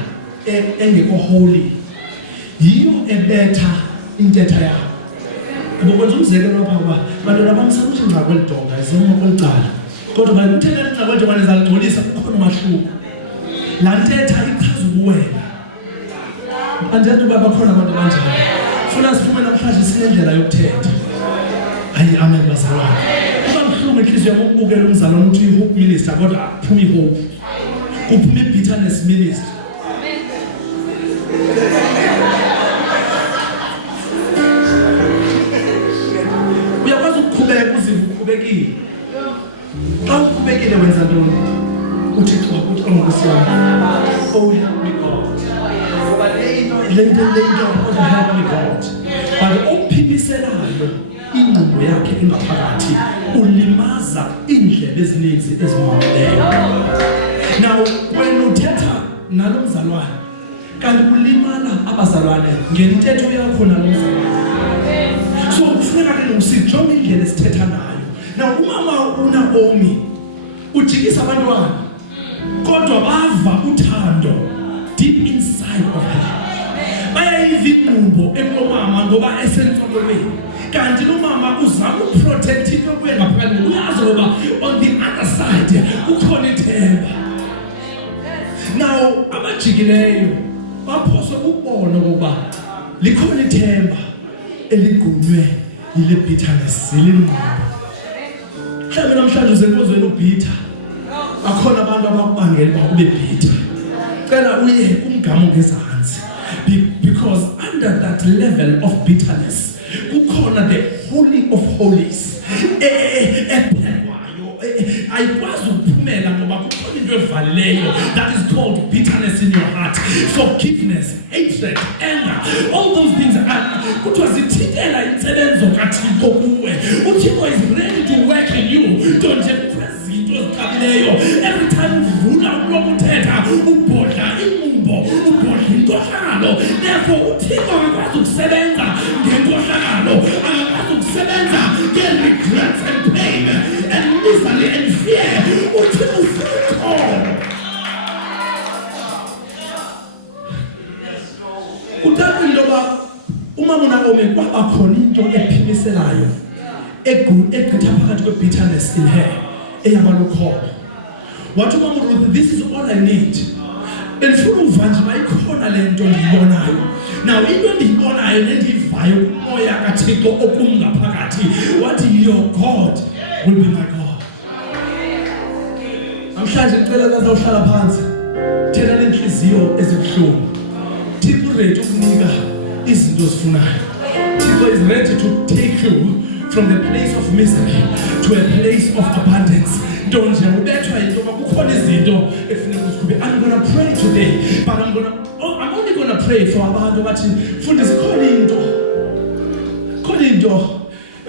engekho holy yiyo ebetha intetha yakho. Ukwenza umzekelo lapha kuba bantwana bamsakuthi nqa kwelidonga izimo kwelicala. Kodwa bayikuthela nqa kwento banezalingcolisa kukhona umahluko. La ntetha ichaza ubuwena. Andiyazi uba bakhona abantu kanjani. Funa siphume namhlanje sinendlela yokuthetha. Hayi amen bazalwane. Kuba mhlungu inhliziyo yami ukubukela umzalwane uthi i-hope minister kodwa aphuma i-hope. Kuphuma i-bitterness minister. Uyakwazi ukukhubeka uzikhubekile. Xa ukhubekile wenza ntoni? Uthixo wakuthi Nkosi yami. Oh help me God. Lento help me God. But ophimiselayo ingqondo yakhe engaphakathi ulimaza indlela ezininzi ezimameleyo. Now when uthetha nalo mzalwane kanti ulimala abazalwane ngentetho yakho nalo mzalwane. So kufuneka ke usijonge indlela esithetha nayo. Now umama uNaomi ujikisa abantwana kodwa bava uthando deep inside of her. Bayayiva inqubo ekulomama ngoba esentsholweni. Kanti lo mama uzama uprotect into engaphakathi uyazi ngoba on the other side ukhona ithemba. Now abajikileyo baphoswa ukubona ngoba likhona ithemba eligqunywe yile bitterness yilingqondo. Mhlawumbe namhlanje uzenkozweni ubhitha. Akhona abantu abakubangela ukuba ube bitter. Cela uye kumgamo ngezansi because under that level of bitterness, kukhona the holy of holies. Ayikwazi ukuphumela ngoba kukhona into evalileyo that is called bitterness in your heart, forgiveness, hatred, anger, all those things are kuthiwa zithintela insebenzo kaThixo kuwe. uThixo is ready to work in you. Don't just izinto ezixabileyo every time uvula umlomo uthetha ubhodla imumbo ubhodla inkohlakalo. Therefore uThixo akakwazi ukusebenza ngenkohlakalo, akakwazi ukusebenza nge-regrets and pain and misery and fear. uThixo ufuna kuthatha intoba uma Naomi kwaba khona into ephimiselayo egqitha phakathi kwe-bitterness in her eyabalokhola. Wathi uMama, this is all I need. Bengifuna uva nje bayikhona le nto ndiyibonayo. Now into endiyibonayo nendiyivayo kumoya kaThixo okungaphakathi, wathi your God will be my God. Namhlanje ngicela bazawuhlala phansi thina nenhliziyo ezibuhlungu. Thixo ready ukunika izinto ozifunayo. Thixo is ready to take you from the place of misery to a place of abundance. Don't you ubethwa into kukhona izinto efuneka uzikhuphe. I'm going to pray today, but I'm only going to pray for abantu bathi mfundisi khona into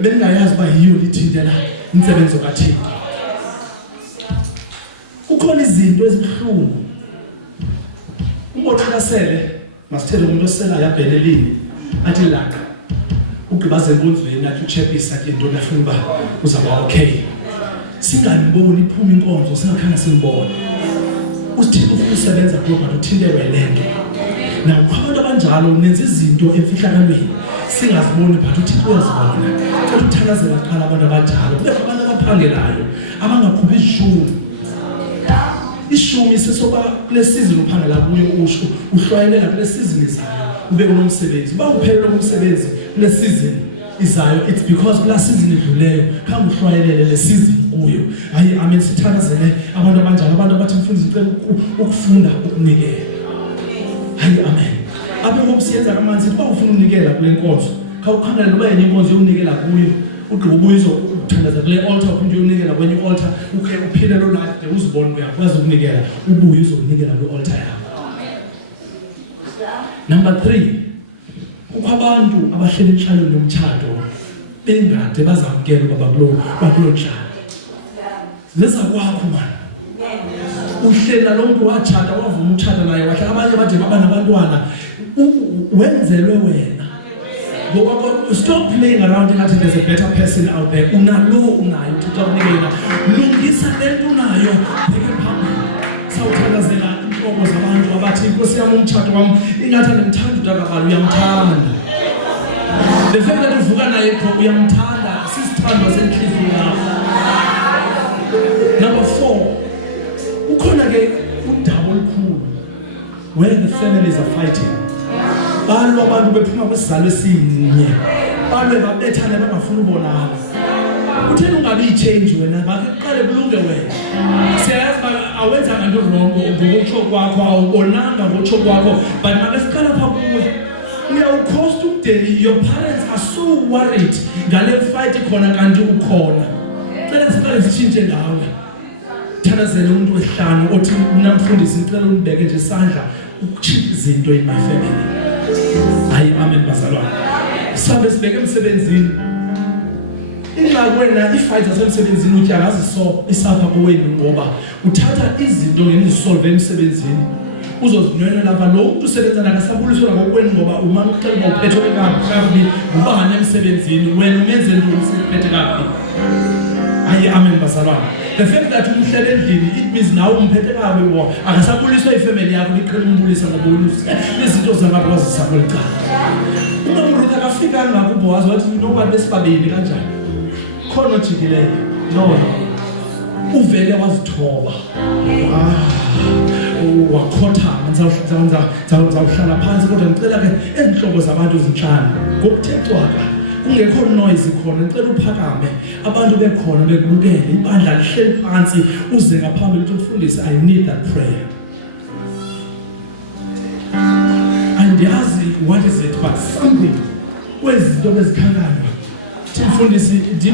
bengayazi ba yiyo lithindela insebenzo kaThixo. Kukhona izinto ezibuhlungu. Umothakasele masithele umuntu osela yabhelelini athi laka ugqibaze enkonzweni athi uchepisa ke into lafuna ba uzaba okay. Singaniboni iphuma inkonzo singakhanga simbone. uThixo ufuna usebenza kulo bantu uthintelwe lento. Nawo abantu abanjalo nenza izinto emfihlakalweni singaziboni but uThixo uyazibona. Cela uthanazela qala abantu abanjalo. Kubekho abantu abaphangelayo abangakhuphi ishumi sesoba kule season uphangela kuyo usho uhlwayelela kule season izayo ube unomsebenzi ba uphelele umsebenzi kule season izayo. It's because kula season idluleyo khanga uhlwayelele le season kuyo. Hayi amen, sithanazele abantu abanjalo, abantu abathi mfundisi icela ukufunda ukunikela. Hayi amen. Abe ngokusiyenza kamanzi ba ufuna unikela kule nkonzo khawukhangela noba yenye inkonzo yokunikela kuyo ugqiba ubuyizo uthandaza kule altar uphinde uyonikela kwenye altar ukhe uphile lo life de uzibone uyakwazi ukunikela ubuye uzonikela kwi altar yakho. Number 3, kukho abantu abahleli enhlalweni yomtshado bengade bazamkela baba kulo tshado. Leza kwakho man. Uhlela lo muntu watshada wavuma utshada naye wahlala abanye bathi baba nabantwana wenzelwe wena. Stop playing around and there's a better person out there. Unayo tutamnikela. Lungisa lento nayo bheke phambili. Sawuthandazela inhlobo zabantu abathi inkosi yami umtshado wami ingathi ngimthanda uDakabala uyamthanda. The fact that uvuka naye khona uyamthanda sisithandwa senhliziyo yakho. Number 4, ukhona ke udaba olukhulu where the families are fighting. Balwa abantu bephuma kwesizalo esinye. Balwe babethane bangafuna ubonana. Uthena ungabi change wena bakuqale kulunge wena. Siyazi awenza into wrong ngokutsho kwakho awubonanga ngokutsho kwakho but manje siqala pha kuwe. Uyawukhosta ukudeli. Your parents are so worried ngale fight khona kanti ukhona. Cela siqale sichinje ngawe. Thanazela umuntu wehlanu othi namfundisi ngicela unibeke nje isandla ukuchinja izinto in my family. Hayi amen bazalwane. Sabe sibeke emsebenzini. Ingakwena ifight zasemsebenzini uthi akaziso isapha kowenu ngoba uthatha izinto ngenisolve emsebenzini. Uzozinwena lapha lo umuntu usebenza nakasabuliswa ngokwenu ngoba uma ucela uphethwe kabi ubanga emsebenzini wena umenze into usiphethe kabi. Hayi amen bazalwane. The fact that umhlele endlini it means now umphethe kabi wo akasabuliswa ifamily yakho liqhela umbulisa ngoba ulusi izinto zangapha wazisabulicala. Uma umuntu akafika ngakubo wazi wathi noma besibabili kanjani khona jikileyo no uvele wazithoba wakhothama zawuhlala phansi kodwa ngicela ke enhlobo zabantu ezinhlanu ngokuthexwaka kungekho noise khona ngicela uphakame abantu bekhona bekubukele ibandla lihleli phansi uze ngaphambili ukuthi umfundisi I need that prayer. Andiyazi what is it, but something. Where's the Mfundisi? Did you